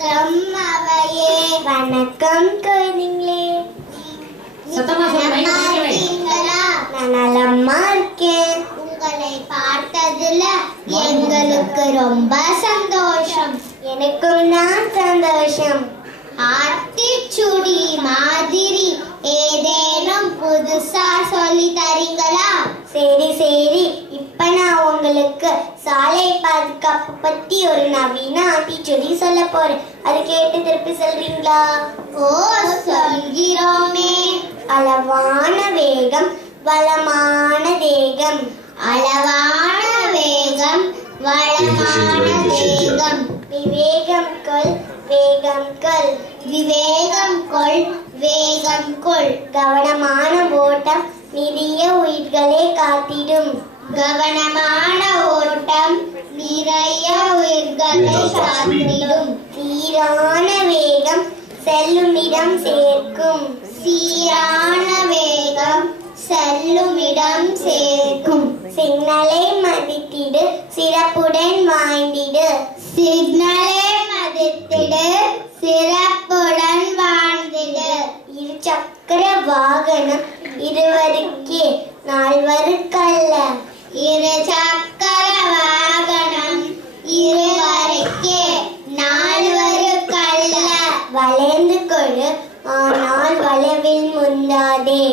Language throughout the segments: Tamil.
வணக்கம் அவையே. வணக்கம் குழந்தைங்களே. நான் நலமா இருக்கேன். உங்களை பார்த்ததுல எங்களுக்கு ரொம்ப சந்தோஷம். எனக்கும் தான் சந்தோஷம். ஆத்திச்சூடி மாதிரி ஏதேனும் புதுசா சொல்லி தரீங்களா? சரி சரி, இப்ப நான் உங்களுக்கு சாலை பாதுகாப்பு பத்தி ஒரு நவீன ஆத்திச்சூடி சொல்ல போறேன். அது கேட்டு திருப்பி சொல்றீங்களா? ஓ, சொல்கிறோமே. அளவான வேகம், வளமான தேகம். அளவான வேகம், வளமான தேகம். விவேகம் கொள், வேகம் கொள். விவேகம் கொள், வேகம் கொள். கவனமான ஓட்டம் நிறைய உயிர்களை காத்திடும். கவனமான ஓட்டம் நிறைய உயிர்களை காத்திடும். சீரான வேகம் செல்லுமிடம் சேர்க்கும். சீரான வேகம் செல்லுமிடம் சேர்க்கும். சிக்னலை மதித்திடு, சிறப்புடன் வாழ்ந்திடு. சிக்னலை மதித்திடு, சிறப்புடன் வாழ்ந்திடு. இருசக்கர வாகனம் இருவருக்கே, நால்வருக்கல்ல. இருசக்கர வாகனம் இருவருக்கே, நால்வருக்கல்ல. வளைந்து கொடு, ஆனால் வளைவில் முந்தாதே.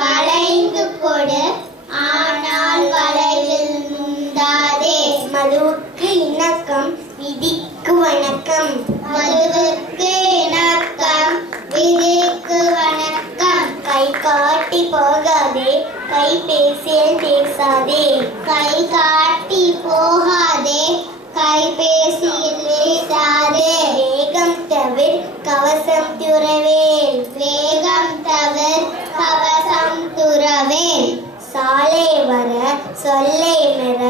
வளைந்து கொடு, ஆனால் வளைவில் முந்தாதே. மதுவுக்கு இணக்கம், விதிக்கு வணக்கம். மதுவுக்கு இணக்கம், விதிக்கு வணக்கம். கை காட்டி போகாதே, கை பேசியில் பேசாதே. கை காட்டி போகாதே, கை பேசியில் பேசாதே. வேகம் தவிர கவசம் துறவேல். வேகம் தவிர கவசம் துறவேல். சாலை வர சொல்லை மெற,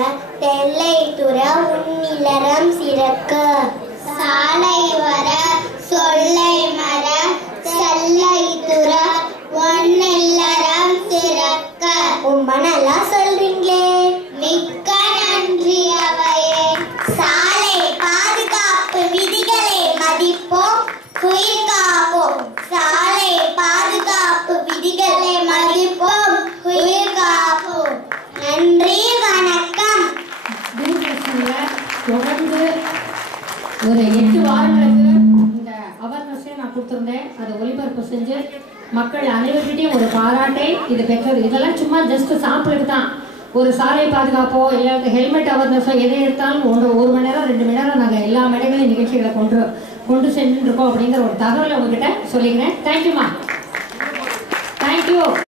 தெல்லை துற உன்னிலரம் சிறக்க. சாலை வர சொல்லை மற, செல்லை துற உன்னிலரம் சிறக்க. ரொம்ப நல்லா சொல்றீங்களே. மிக்க நன்றி அவையே. சாலை பாதுகாப்பு விதிகளை மதிப்போம், உயிர் காப்போம். சாலை பாதுகாப்பு விதிகளை மதிப்போம், உயிர் காப்போம். நன்றி, வணக்கம். தொடர்ந்து ஒரு 8 வாரங்களுக்கு இந்த அவேர்னஸை நான் கொடுத்துருந்தேன். அதை ஒளிபரப்பு செஞ்சு மக்கள் அனைவர்கிட்டையும் ஒரு பாராட்டை இது பெற்றது. இதெல்லாம் சும்மா ஜஸ்ட் சாம்பிளுக்கு தான். ஒரு சாலை பாதுகாப்போ இல்லை ஹெல்மெட் அவேர்னஸோ எதை எடுத்தாலும் 1 மணி நேரம் 2 மணி நேரம் நாங்கள் எல்லா மேடைகளையும் நிகழ்ச்சிகளை கொண்டு சென்றுருக்கோம் அப்படிங்கிற ஒரு தகவலை உங்ககிட்ட சொல்லிக்கிறேன். தேங்க்யூம்மா. தேங்க்யூ.